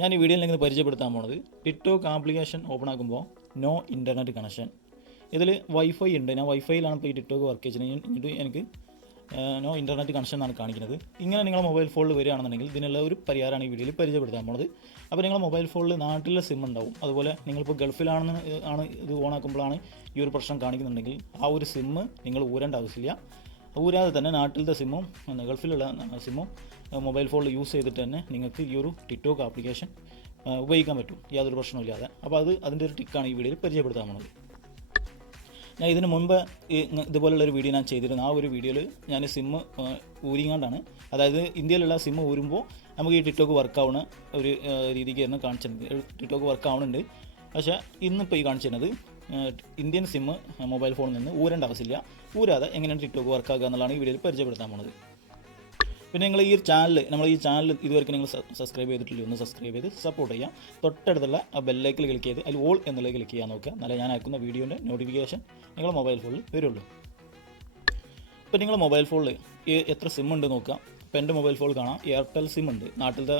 ഞാൻ ഈ വീഡിയോയിൽ നിങ്ങൾക്ക് പരിചയപ്പെടുത്താൻ പോണത് ടിക്ടോക്ക് ആപ്ലിക്കേഷൻ ഓപ്പൺ ആക്കുമ്പോൾ നോ ഇൻ്റർനെറ്റ് കണക്ഷൻ. ഇതിൽ വൈഫൈ ഉണ്ട്. ഞാൻ വൈഫൈയിലാണ് ഇപ്പോൾ ഈ ടിക്ടോക്ക് വർക്ക് ചെയ്യുന്നത്. എന്നിട്ട് എനിക്ക് നോ ഇൻ്റർനെറ്റ് കണക്ഷൻ എന്നാണ് കാണിക്കുന്നത്. ഇങ്ങനെ നിങ്ങളുടെ മൊബൈൽ ഫോണിൽ വരികയാണെന്നുണ്ടെങ്കിൽ ഇതിനുള്ള ഒരു പരിഹാരമാണ് ഈ വീഡിയോയിൽ പരിചയപ്പെടുത്താൻ പോണത്. അപ്പോൾ നിങ്ങളുടെ മൊബൈൽ ഫോണിൽ നാട്ടിലെ സിം ഉണ്ടാവും. അതുപോലെ നിങ്ങളിപ്പോൾ ഗൾഫിലാണെന്ന് ഇത് ഓണാക്കുമ്പോഴാണ് ഈ ഒരു പ്രശ്നം കാണിക്കുന്നുണ്ടെങ്കിൽ ആ ഒരു സിം നിങ്ങൾ ഊരേണ്ട ആവശ്യമില്ല. ഊരാതെ തന്നെ നാട്ടിലത്തെ സിമ്മും ഗൾഫിലുള്ള സിമ്മും മൊബൈൽ ഫോണിൽ യൂസ് ചെയ്തിട്ട് തന്നെ നിങ്ങൾക്ക് ഈ ഒരു ടിക്ടോക്ക് ആപ്ലിക്കേഷൻ ഉപയോഗിക്കാൻ പറ്റും, യാതൊരു പ്രശ്നമില്ലാതെ. അപ്പോൾ അതിൻ്റെ ഒരു ടിക്കാണ് ഈ വീഡിയോയിൽ പരിചയപ്പെടുത്താൻ പോകുന്നത്. ഞാൻ ഇതിന് മുൻപ് ഇതുപോലുള്ളൊരു വീഡിയോ ഞാൻ ചെയ്തിരുന്നു. ആ ഒരു വീഡിയോയിൽ ഞാൻ സിമ്മ് ഊരിങ്ങാണ്ടാണ്, അതായത് ഇന്ത്യയിലുള്ള സിമ്മ് ഊരുമ്പോൾ നമുക്ക് ഈ ടിക്ടോക്ക് വർക്കാവുന്ന ഒരു രീതിക്കായിരുന്നു കാണിച്ചിരുന്നത്. ടിക്ടോക്ക് വർക്കാവുന്നുണ്ട്. പക്ഷേ ഇന്നിപ്പോൾ ഈ കാണിച്ചിരുന്നത് ഇന്ത്യൻ സിമ്മ് മൊബൈൽ ഫോണിൽ നിന്ന് ഊരേണ്ട ആവശ്യമില്ല. ഊരാതെ എങ്ങനെയാണ് ടിക്ടോക്ക് വർക്കാക്കുക എന്നുള്ളതാണ് ഈ വീഡിയോയിൽ പരിചയപ്പെടുത്താൻ പോകുന്നത്. പിന്നെ നിങ്ങൾ ഈ ചാനൽ ഇതുവരെ നിങ്ങൾ സബ്സ്ക്രൈബ് ചെയ്തിട്ടില്ല, ഒന്ന് സബ്സ്ക്രൈബ് ചെയ്ത് സപ്പോർട്ട് ചെയ്യാം. തൊട്ടടുത്തുള്ള ആ ബെല്ലൈക്കിൽ ക്ലിക്ക് ചെയ്ത് അതിൽ ഓൾ എന്നുള്ളത് ക്ലിക്ക് ചെയ്യാൻ നോക്കുക. എന്നാലേ ഞാൻ അയക്കുന്ന വീഡിയോൻ്റെ നോട്ടിഫിക്കേഷൻ നിങ്ങളുടെ മൊബൈൽ ഫോണിൽ വരുള്ളൂ. ഇപ്പോൾ നിങ്ങൾ മൊബൈൽ ഫോണിൽ എത്ര സിം ഉണ്ട് നോക്കുക. ഇപ്പോൾ എൻ്റെ മൊബൈൽ ഫോണിൽ കാണാം എയർടെൽ സിം ഉണ്ട്, നാട്ടിലത്തെ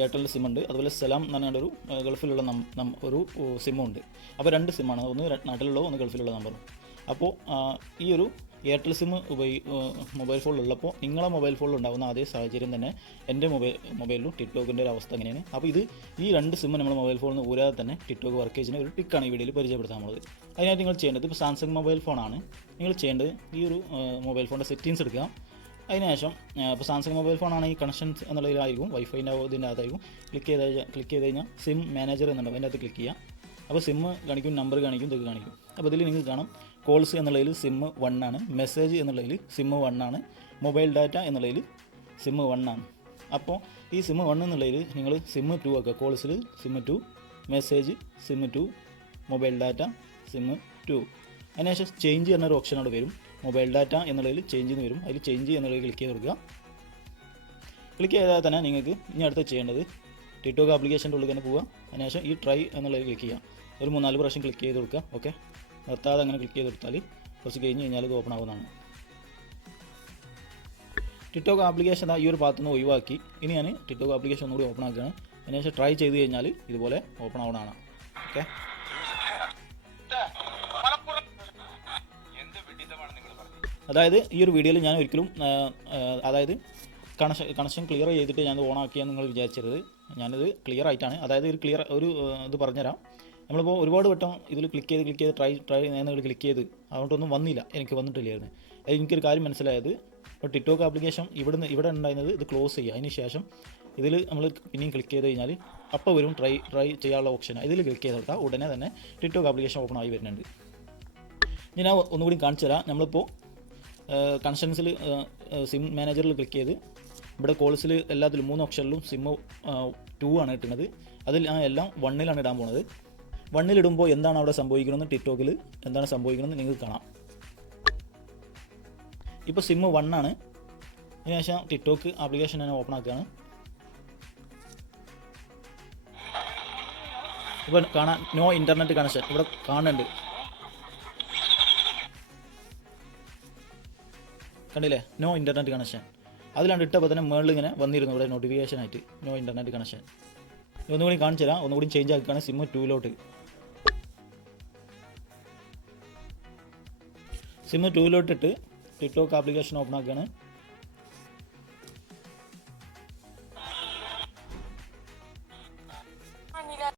എയർടെൽ സിം ഉണ്ട്. അതുപോലെ സലാം എന്ന് പറഞ്ഞ ഒരു ഗൾഫിലുള്ള ഒരു സിമ്മും ഉണ്ട്. അപ്പോൾ 2 സിമ്മാണ്, ഒന്ന് നാട്ടിലുള്ള ഒന്ന് ഗൾഫിലുള്ള നമ്പറും. അപ്പോൾ ഈ ഒരു എയർടെൽ സിം മൊബൈൽ ഫോണിലുള്ളപ്പോൾ നിങ്ങളെ മൊബൈൽ ഫോണിൽ ഉണ്ടാകുന്ന അതേ സാഹചര്യം തന്നെ എൻ്റെ മൊബൈലിലും ടിക്ടോക്കിൻ്റെ ഒരു അവസ്ഥ എങ്ങനെയാണ്. അപ്പോൾ ഈ 2 സിം നമ്മൾ മൊബൈൽ ഫോണിൽ നിന്ന് ഊരാതെ തന്നെ ടിക്ടോക്ക് വർക്ക് ചെയ്യുന്ന ഒരു ടിക്കാണ് ഈ വീഡിയോയിൽ പരിചയപ്പെടുത്താൻ പോകുന്നത്. അതിനായിട്ട് നിങ്ങൾ ചെയ്യേണ്ടത്, ഇപ്പോൾ സാംസങ് മൊബൈൽ ഫോണാണ്, നിങ്ങൾ ചെയ്യേണ്ടത് ഈ ഒരു മൊബൈൽ ഫോണിൻ്റെ സെറ്റിങ്സ് എടുക്കുക. അതിനുശേഷം ഇപ്പോൾ സാംസങ് മൊബൈൽ ഫോണാണ് ഈ കണക്ഷൻസ് എന്നുള്ളതിലായിരിക്കും, വൈഫൈൻ്റെ ഇതിൻ്റെ അകത്തായിരിക്കും. ക്ലിക്ക് ചെയ്ത് കഴിഞ്ഞാൽ സിം മാനേജർ എന്നുണ്ടാവും, അതിൻ്റെ അകത്ത് ക്ലിക്ക് ചെയ്യാം. അപ്പോൾ സിം കാണിക്കും, നമ്പർ കാണിക്കും, ഇതൊക്കെ കാണിക്കും. അപ്പോൾ ഇതിൽ നിങ്ങൾക്ക് കാണാം കോൾസ് എന്നുള്ളതിൽ സിം 1 ആണ്, മെസ്സേജ് എന്നുള്ളതിൽ സിം 1 ആണ്, മൊബൈൽ ഡാറ്റ എന്നുള്ളതിൽ സിം 1 ആണ്. അപ്പോൾ ഈ സിം 1 എന്നുള്ളതിൽ നിങ്ങൾ സിം 2 ആക്കുക. കോൾസിൽ SIM 2, message SIM 2, mobile data SIM 2. അതിനുശേഷം ചേഞ്ച് എന്നൊരു ഓപ്ഷൻ അവിടെ വരും. മൊബൈൽ ഡാറ്റ എന്നുള്ളതിൽ ചേഞ്ച് എന്ന് വരും. അതിൽ ചേഞ്ച് എന്നുള്ളതിൽ ക്ലിക്ക് ചെയ്ത് കൊടുക്കുക. ക്ലിക്ക് ചെയ്താൽ തന്നെ നിങ്ങൾക്ക് ഇനി അടുത്ത് ചെയ്യേണ്ടത് ടിക്ടോക്ക് ആപ്ലിക്കേഷൻ്റെ ഉള്ളിൽ തന്നെ പോവുക. അതിനുശേഷം ഈ ട്രൈ എന്നുള്ളതിൽ ക്ലിക്ക് ചെയ്യുക. ഒരു 3-4 പ്രാവശ്യം ക്ലിക്ക് ചെയ്ത് കൊടുക്കുക. ഓക്കെ, നിർത്താതെ അങ്ങനെ ക്ലിക്ക് ചെയ്ത് കൊടുത്താൽ കുറച്ച് കഴിഞ്ഞ് കഴിഞ്ഞാൽ ഇത് ഓപ്പൺ ആവുന്നതാണ്. ടിക്ടോക്ക് ആപ്ലിക്കേഷൻ ഈ ഒരു ഭാഗത്തു നിന്ന് ഒഴിവാക്കി ഇനി ഞാൻ ടിക്ടോക്ക് ആപ്ലിക്കേഷൻ ഒന്നുകൂടി ഓപ്പൺ ആക്കുകയാണ്. അതിനുശേഷം ട്രൈ ചെയ്ത് കഴിഞ്ഞാൽ ഇതുപോലെ ഓപ്പൺ ആവുന്നതാണ്. ഓക്കെ, അതായത് ഈ ഒരു വീഡിയോയിൽ ഞാൻ ഒരിക്കലും അതായത് കണക്ഷൻ ക്ലിയർ ചെയ്തിട്ട് ഞാൻ ഓൺ ആക്കിയാൽ നിങ്ങൾ വിചാരിച്ചത്, ഞാനിത് ക്ലിയർ ആയിട്ടാണ്, അതായത് ഒരു ഇത് പറഞ്ഞുതരാം. നമ്മളിപ്പോൾ ഒരുപാട് വട്ടം ഇതിൽ ക്ലിക്ക് ചെയ്ത് ട്രൈ എന്നതിൽ ക്ലിക്ക് ചെയ്ത് അതുകൊണ്ടൊന്നും വന്നില്ല, എനിക്ക് വന്നിട്ടില്ലായിരുന്നു. എനിക്കൊരു കാര്യം മനസ്സിലായത്, ഇപ്പോൾ ടിക്ടോക്ക് ആപ്ലിക്കേഷൻ ഇവിടെ ഉണ്ടായിരുന്നത് ഇത് ക്ലോസ് ചെയ്യുക. അതിന് ശേഷം ഇതിൽ നമ്മൾ പിന്നെയും ക്ലിക്ക് ചെയ്ത് കഴിഞ്ഞാൽ അപ്പോൾ വരും ട്രൈ ചെയ്യാനുള്ള ഓപ്ഷൻ. ഇതിൽ ക്ലിക്ക് ചെയ്ത് കൊടുത്താൽ ഉടനെ തന്നെ ടിക്ടോക്ക് ആപ്ലിക്കേഷൻ ഓപ്പൺ ആയി വരുന്നുണ്ട്. ഞാൻ ഒന്നുകൂടി കാണിച്ചു തരാം. നമ്മളിപ്പോൾ കണക്ഷൻസിൽ സിം മാനേജറിൽ ക്ലിക്ക് ചെയ്ത് ഇവിടെ കോൾസിൽ എല്ലാത്തിലും 3 ഓപ്ഷനിലും സിം 2 ആണ് ഇട്ടുന്നത്. അതിൽ എല്ലാം 1-ലാണ് ഇടാൻ പോകുന്നത്. 1-ലിടുമ്പോൾ എന്താണ് അവിടെ സംഭവിക്കണമെന്ന്, ടിക്ടോക്കിൽ എന്താണ് സംഭവിക്കണമെന്ന് നിങ്ങൾക്ക് കാണാം. ഇപ്പോൾ സിം 1 ആണ്. അതിനുശേഷം ടിക്ടോക്ക് ആപ്ലിക്കേഷൻ ഞാൻ ഓപ്പൺ ആക്കുകയാണ്. ഇപ്പോൾ കാണാൻ നോ ഇൻ്റർനെറ്റ് കണക്ഷൻ ഇവിടെ കാണുന്നുണ്ട്, കണ്ടില്ലേ, നോ ഇൻ്റർനെറ്റ് കണക്ഷൻ. അതിലാണ് ഇട്ടപ്പോൾ തന്നെ മുകളിൽ ഇങ്ങനെ വന്നിരുന്നു ഇവിടെ നോട്ടിഫിക്കേഷൻ ആയിട്ട് നോ ഇൻ്റർനെറ്റ് കണക്ഷൻ. ഒന്നുകൂടി കാണിച്ചു തരാം. ഒന്നുകൂടി ചേഞ്ച് ആക്കുകയാണ് സിം 2-ലോട്ട്. സിം 2-ലോട്ടിട്ട് ടിക്ടോക്ക് ആപ്ലിക്കേഷൻ ഓപ്പൺ ആക്കുകയാണ്.